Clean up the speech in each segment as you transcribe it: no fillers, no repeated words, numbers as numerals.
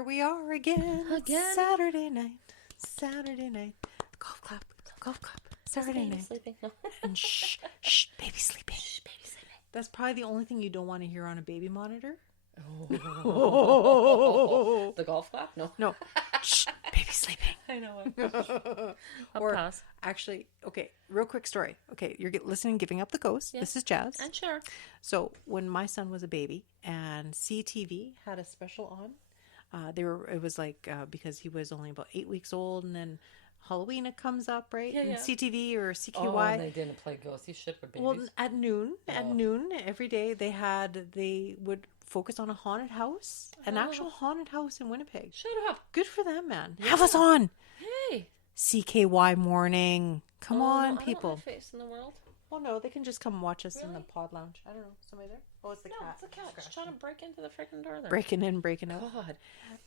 Here we are again. Saturday night. Golf clap. Saturday night. Sleeping. No. And shh, baby's sleeping. That's probably the only thing you don't want to hear on a baby monitor. Oh. The golf clap? No. Shh, baby's sleeping. I know. Or pause. Actually, okay, real quick story. Okay, you're listening, Giving Up the Ghost. Yes. This is Jas. And Sher. So when my son was a baby and CTV had a special on, it was like because he was only about 8 weeks old, and then Halloween it comes up, right? Yeah, and yeah. CTV or CKY. Oh, and they didn't play ghosts. You shit for babies. Well, at noon every day they would focus on a haunted house, an actual haunted house in Winnipeg. Shut up. Good for them, man. Yeah. Have us on. Hey. CKY morning. Come on, no, people. I don't have face in the world. Well, no, they can just come watch us in the pod lounge. I don't know. Somebody there? Oh, it's the cat. It's a cat. Just trying to break into the freaking door there. Breaking in, breaking out. God.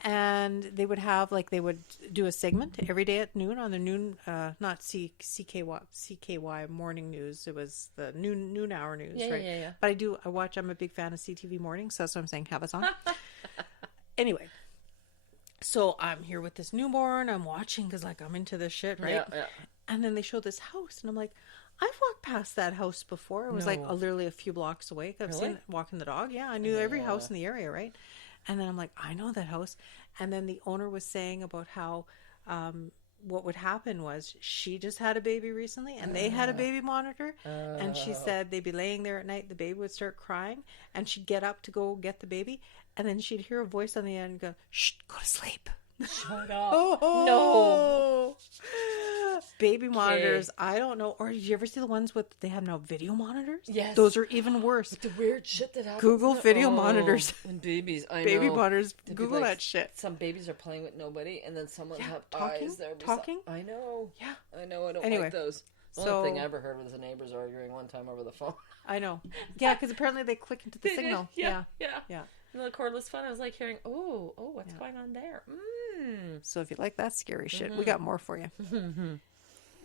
And they would have, they would do a segment every day at noon on the noon, not CKY morning news. It was the noon hour news, right? Yeah. But I'm a big fan of CTV morning, so that's what I'm saying. Have us on. Anyway. So I'm here with this newborn. I'm watching because, I'm into this shit, right? Yeah. And then they show this house, and I'm like, I've walked past that house before. It was literally a few blocks away. I've seen it walking the dog. Yeah, I knew every house in the area, right? And then I'm like, I know that house. And then the owner was saying about how what would happen was she just had a baby recently, and they had a baby monitor. And she said they'd be laying there at night. The baby would start crying, and she'd get up to go get the baby. And then she'd hear a voice on the end go, shh, go to sleep. Shut up. No. Baby monitors, I don't know. Or did you ever see the ones they have now video monitors? Yes. Those are even worse. With the weird shit that happens. Google video monitors. And babies, I know. Baby monitors, Google that shit. Some babies are playing with nobody, and then someone have talking, eyes there. Talking? I know. Yeah. I know. I don't like those. The only thing I ever heard was the neighbors arguing one time over the phone. I know. Yeah, because apparently they click into the signal. Yeah. And the cordless phone, I was like hearing, what's going on there? So if you like that scary shit, we got more for you.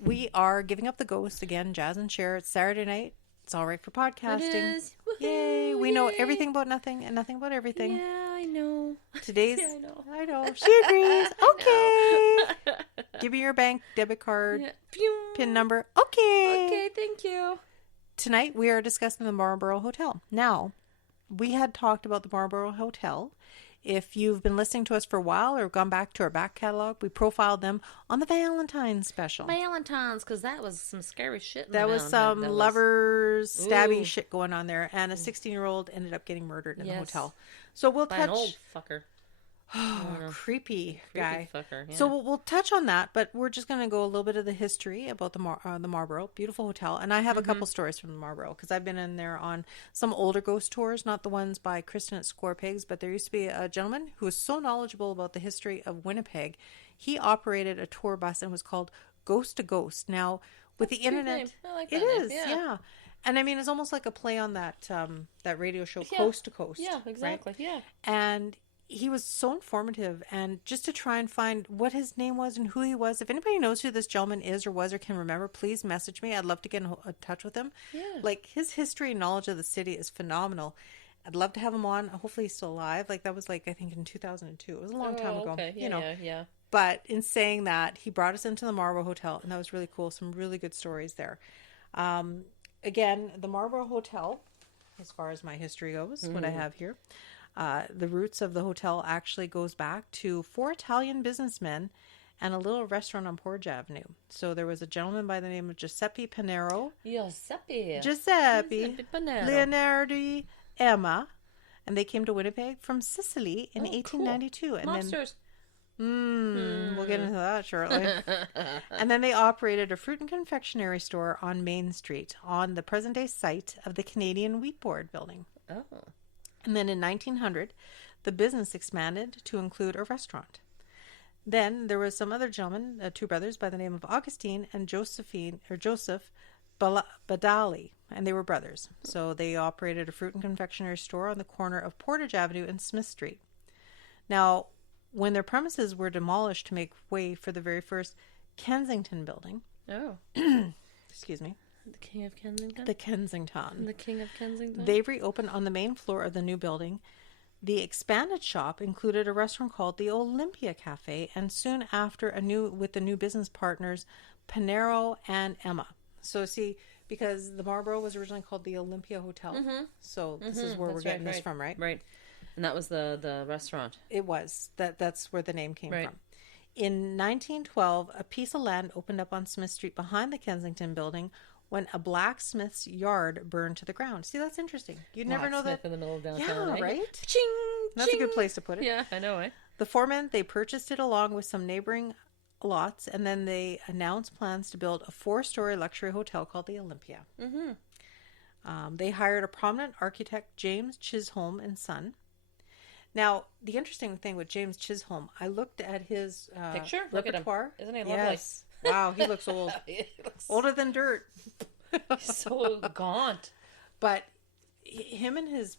We are Giving Up the Ghost again, Jas and Sher. It's Saturday night. It's all right for podcasting. It is. Yay! We know everything about nothing and nothing about everything. Yeah, I know. Today's. Yeah, I know. She agrees. Okay. Give me your bank debit card, PIN number. Okay. Okay, thank you. Tonight we are discussing the Marlborough Hotel. Now, we had talked about the Marlborough Hotel. If you've been listening to us for a while or gone back to our back catalog, we profiled them on the Valentines Special. Valentines, because that was some scary shit. That was some lovers, stabby shit going on there. And a 16-year-old ended up getting murdered in the hotel. So we'll touch... an old fucker. Creepy guy. Fucker, yeah. So we'll touch on that, but we're just going to go a little bit of the history about the Marlborough. Beautiful hotel. And I have a couple stories from the Marlborough because I've been in there on some older ghost tours, not the ones by Kristen at Score Pigs, but there used to be a gentleman who was so knowledgeable about the history of Winnipeg. He operated a tour bus and was called Ghost to Ghost. Now, with the internet, I like that it name. is, yeah. And I mean, it's almost like a play on that radio show, Coast to Coast. Yeah, exactly, right? yeah. And he was so informative, and just to try and find what his name was and who he was. If anybody knows who this gentleman is or was or can remember, please message me. I'd love to get in touch with him. Yeah. Like, his history and knowledge of the city is phenomenal. I'd love to have him on. Hopefully he's still alive. Like, that was I think in 2002. It was a long time ago. Okay. Yeah, yeah. But in saying that, he brought us into the Marlborough Hotel, and that was really cool. Some really good stories there. Again, the Marlborough Hotel, as far as my history goes, what I have here, the roots of the hotel actually goes back to 4 Italian businessmen and a little restaurant on Portage Avenue. So there was a gentleman by the name of Giuseppe Panero. Giuseppe Panero. Leonardo Emma. And they came to Winnipeg from Sicily in 1892. Cool. And Monsters. We'll get into that shortly. And then they operated a fruit and confectionery store on Main Street on the present-day site of the Canadian Wheat Board building. Oh. And then in 1900, the business expanded to include a restaurant. Then there was some other gentlemen, 2 brothers by the name of Augustine and Joseph Badali, and they were brothers. So they operated a fruit and confectionery store on the corner of Portage Avenue and Smith Street. Now, when their premises were demolished to make way for the very first Kensington building. Oh. Excuse me. The King of Kensington? The Kensington. The King of Kensington? They reopened on the main floor of the new building. The expanded shop included a restaurant called the Olympia Cafe, and soon after with the new business partners, Panero and Emma. So see, because the Marlborough was originally called the Olympia Hotel, so this is where we're getting this from, right? Right. And that was the restaurant. It was. That's where the name came from. In 1912, a piece of land opened up on Smith Street behind the Kensington building when a blacksmith's yard burned to the ground. See, that's interesting. You'd never know that. In the middle of downtown. Yeah, right? Ching, that's ching. a good place to put it. Yeah, I know, eh? The foreman, they purchased it along with some neighboring lots, and then they announced plans to build a 4-story luxury hotel called the Olympia. They hired a prominent architect, James Chisholm and Son. Now, the interesting thing with James Chisholm, I looked at his picture. repertoire. Look at him. Isn't he lovely? Yes. Wow, he looks old. He looks older than dirt. He's so gaunt. But him and his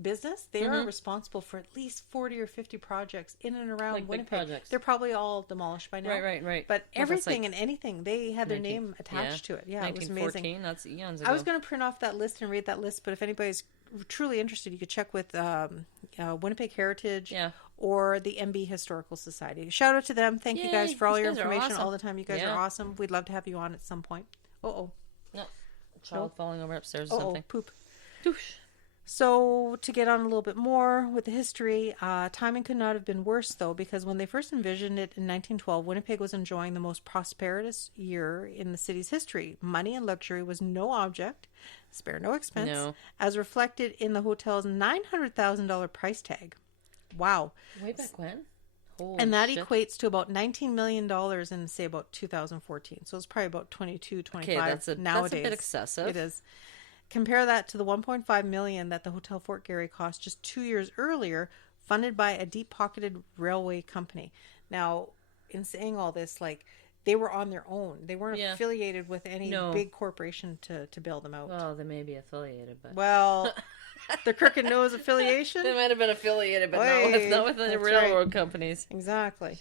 business, they are responsible for at least 40 or 50 projects in and around Winnipeg. Big projects. They're probably all demolished by now. Right. But everything and anything, they had their name attached to it. Yeah, it was amazing. That's eons ago. I was going to print off that list and read that list, but if anybody's truly interested, you could check with Winnipeg Heritage or the MB Historical Society. Shout out to them. Thank you guys for all your information all the time. You guys are awesome. We'd love to have you on at some point. No. Child falling over upstairs or something. Poop. Doosh. So, to get on a little bit more with the history, timing could not have been worse, though, because when they first envisioned it in 1912, Winnipeg was enjoying the most prosperous year in the city's history. Money and luxury was no object, spare no expense, as reflected in the hotel's $900,000 price tag. Wow. Way back when? Holy and that shit. Equates to about $19 million in, say, about 2014. So it's probably about 22, 25 nowadays. That's a bit excessive. It is. Compare that to the $1.5 million that the Hotel Fort Garry cost just 2 years earlier, funded by a deep-pocketed railway company. Now, in saying all this, like, they were on their own. They weren't affiliated with any big corporation to bail them out. Well, they may be affiliated, but... Well, the Crooked Nose affiliation? They might have been affiliated, but not with the railroad companies. Exactly.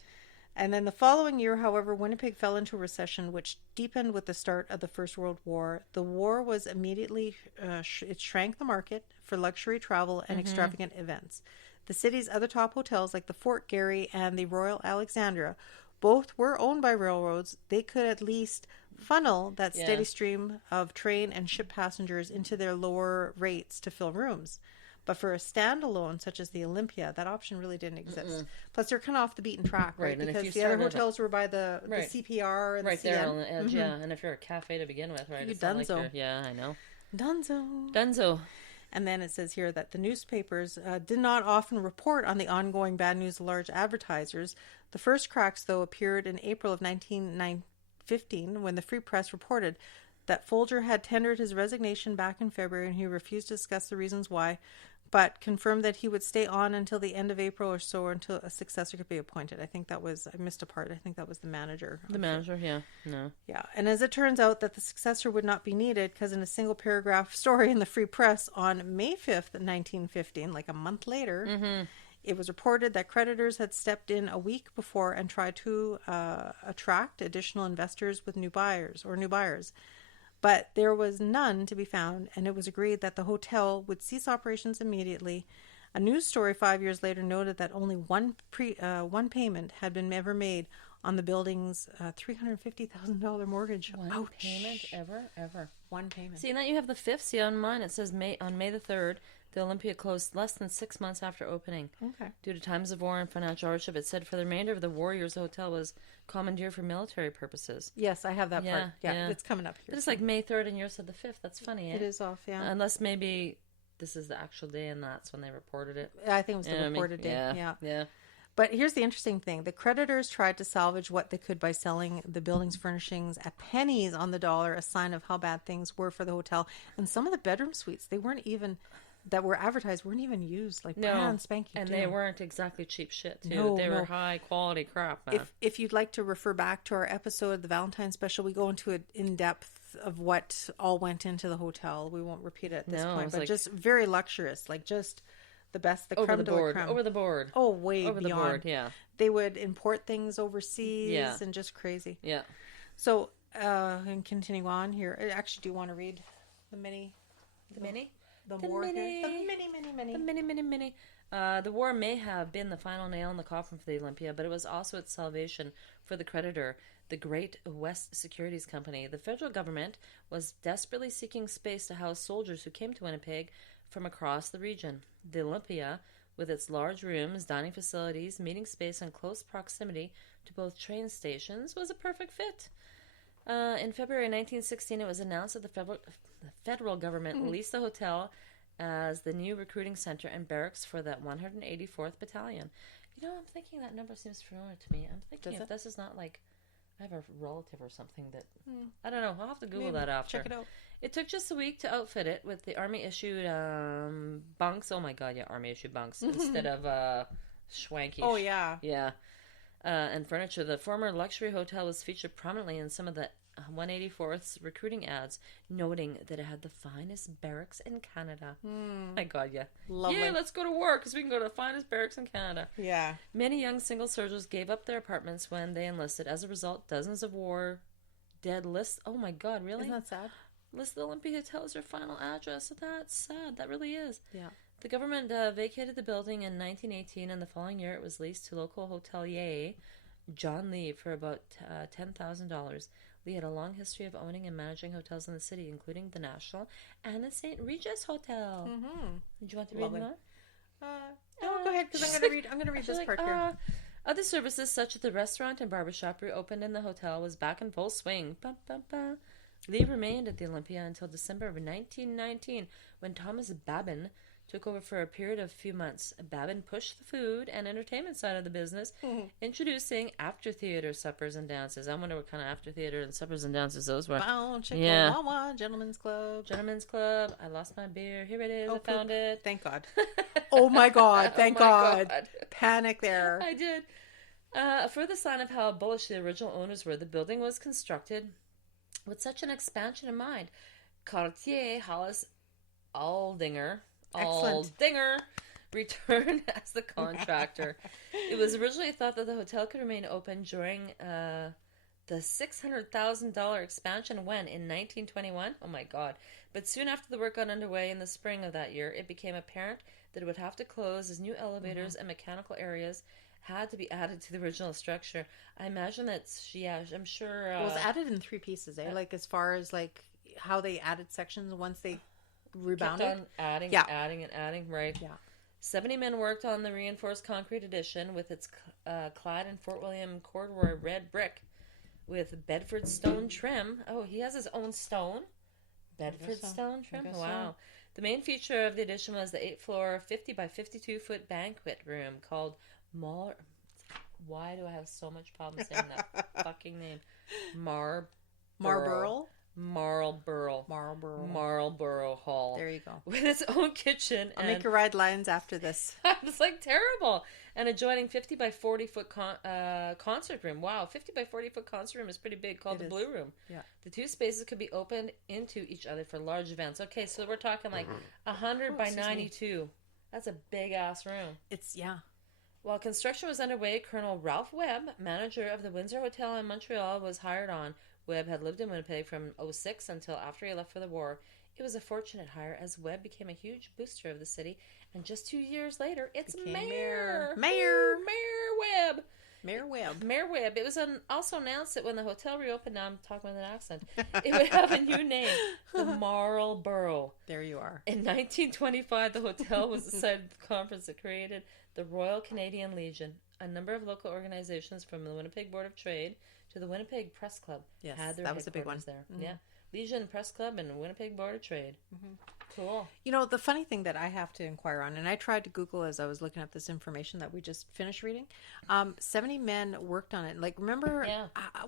And then the following year, however, Winnipeg fell into a recession, which deepened with the start of the First World War. The war was immediately, it shrank the market for luxury travel and extravagant events. The city's other top hotels, like the Fort Garry and the Royal Alexandra, both were owned by railroads. They could at least funnel that steady stream of train and ship passengers into their lower rates to fill rooms. But for a standalone such as the Olympia, that option really didn't exist. Plus, they're kind of off the beaten track, right? Because the other hotels were by the CPR and the CN. There on the edge, And if you're a cafe to begin with, right? You dunzo. I know. Dunzo. And then it says here that the newspapers did not often report on the ongoing bad news of large advertisers. The first cracks, though, appeared in April of 1915 when the Free Press reported that Folger had tendered his resignation back in February and he refused to discuss the reasons why, but confirmed that he would stay on until the end of April or so, or until a successor could be appointed. I think that was, I missed a part. I think that was the manager. The manager, Yeah. And as it turns out that the successor would not be needed, because in a single paragraph story in the Free Press on May 5th, 1915, like a month later, it was reported that creditors had stepped in a week before and tried to attract additional investors with new buyers. But there was none to be found, and it was agreed that the hotel would cease operations immediately. A news story 5 years later noted that only one payment had been ever made on the building's $350,000 mortgage. One payment ever. One payment. See, and that you have the 5th. See, on mine it says on May the 3rd, the Olympia closed less than 6 months after opening. Okay. Due to times of war and financial hardship, it said for the remainder of the war years, the hotel was commandeered for military purposes. Yes, I have that part. Yeah, it's coming up here. But it's like May 3rd and yours said the 5th. That's funny, eh? It is off, yeah. Unless maybe this is the actual day and that's when they reported it. I think it was the reported day. Yeah. But here's the interesting thing. The creditors tried to salvage what they could by selling the building's furnishings at pennies on the dollar, a sign of how bad things were for the hotel. And some of the bedroom suites, that were advertised weren't even used, like brand spanking and new. They weren't exactly cheap shit too. They were high quality crap, man. If you'd like to refer back to our episode, the Valentines Special, we go into it in depth of what all went into the hotel. We won't repeat it at this point, but just very luxurious, like just the best, the creme de la creme. Over the board. Oh, way over beyond. The board, yeah. They would import things overseas and just crazy. Yeah. So, and continue on here. Actually, do you want to read the mini? The mini? The war here. The mini. The war may have been the final nail in the coffin for the Olympia, but it was also its salvation for the creditor, the Great West Securities Company. The federal government was desperately seeking space to house soldiers who came to Winnipeg from across the region. The Olympia, with its large rooms, dining facilities, meeting space, and close proximity to both train stations, was a perfect fit. In February 1916, it was announced that the federal government leased the hotel as the new recruiting center and barracks for the 184th Battalion. You know, I'm thinking that number seems familiar to me. I'm thinking if this is not like I have a relative or something that I don't know. I'll have to Google that after. Check it out. It took just a week to outfit it with the Army issued bunks. Oh my God, yeah, Army issued bunks instead of schwanky. Oh yeah, yeah. And furniture. The former luxury hotel was featured prominently in some of the 184th's recruiting ads, noting that it had the finest barracks in Canada. My God, yeah. Lovely. Yeah, let's go to war because we can go to the finest barracks in Canada. Yeah. Many young single soldiers gave up their apartments when they enlisted. As a result, dozens of war dead lists. Oh my God, really? Isn't that sad? List the Olympia Hotel as their final address. That's sad. That really is. Yeah. The government vacated the building in 1918, and the following year it was leased to local hotelier John Lee for about $10,000. Lee had a long history of owning and managing hotels in the city, including the National and the St. Regis Hotel. Do you want to read more? No, go ahead, because I'm going to read this part here. Other services such as the restaurant and barbershop reopened in the hotel was back in full swing. Ba, ba, ba. Lee remained at the Olympia until December of 1919, when Thomas Babin took over for a period of a few months. Babin pushed the food and entertainment side of the business, introducing after-theater suppers and dances. I wonder what kind of after-theater and suppers and dances those were. Wawa, Gentlemen's Club. Gentlemen's Club. I lost my beer. Here it is. I found it. Thank God. Oh my God. Thank God. Panic there. I did. A further sign of how bullish the original owners were, the building was constructed with such an expansion in mind. Cartier Hollis Aldinger returned as the contractor. It was originally thought that the hotel could remain open during the $600,000 expansion when, in 1921, oh my God. But soon after the work got underway in the spring of that year, it became apparent that it would have to close as new elevators and mechanical areas had to be added to the original structure. I imagine I'm sure... it was added in 3 pieces, eh? Like, as far as, like, how they added sections once they rebounded. Kept on adding, right? Yeah. 70 men worked on the reinforced concrete addition with its clad in Fort William corduroy red brick with Bedford stone trim. Oh, he has his own stone? Bedford stone trim? Wow. So. The main feature of the addition was the 8th-floor, 50 by 52-foot banquet room called Why do I have so much problem saying that fucking name? Marlborough Hall. There you go. With its own kitchen. I'll make you ride lines after this. It's like terrible. And adjoining 50 by 40 foot concert room. Wow, 50 by 40 foot concert room is pretty big, called the Blue Room. Yeah. The 2 spaces could be opened into each other for large events. Okay, so we're talking like 100 by 92. That's a big ass room. While construction was underway, Colonel Ralph Webb, manager of the Windsor Hotel in Montreal, was hired on. Webb had lived in Winnipeg from 2006 until after he left for the war. It was a fortunate hire as Webb became a huge booster of the city, and just 2 years later, it's Mayor Webb. It was also announced that when the hotel reopened, now I'm talking with an accent, it would have a new name, the Marlborough. There you are. In 1925, the hotel was the site of the conference that created the Royal Canadian Legion. A number of local organizations from the Winnipeg Board of Trade to the Winnipeg Press Club had their headquarters big one there. Yeah. Legion, Press Club, and Winnipeg Board of Trade. Cool. You know, the funny thing that I have to inquire on, and I tried to Google as I was looking up this information that we just finished reading, 70 men worked on it. Like, remember,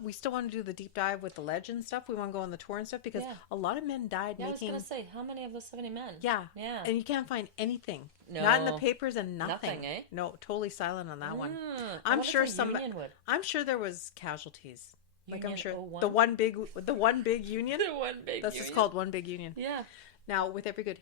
we still want to do the deep dive with the legend stuff. We want to go on the tour and stuff because a lot of men died making... I was going to say, how many of those 70 men? Yeah. And you can't find anything. No. Not in the papers and nothing. Nothing, eh? No, totally silent on that one. I'm sure I'm sure there was casualties. Like, I'm sure 01? the one big union. The one big That's union. just called One Big Union. Yeah. Now, with every good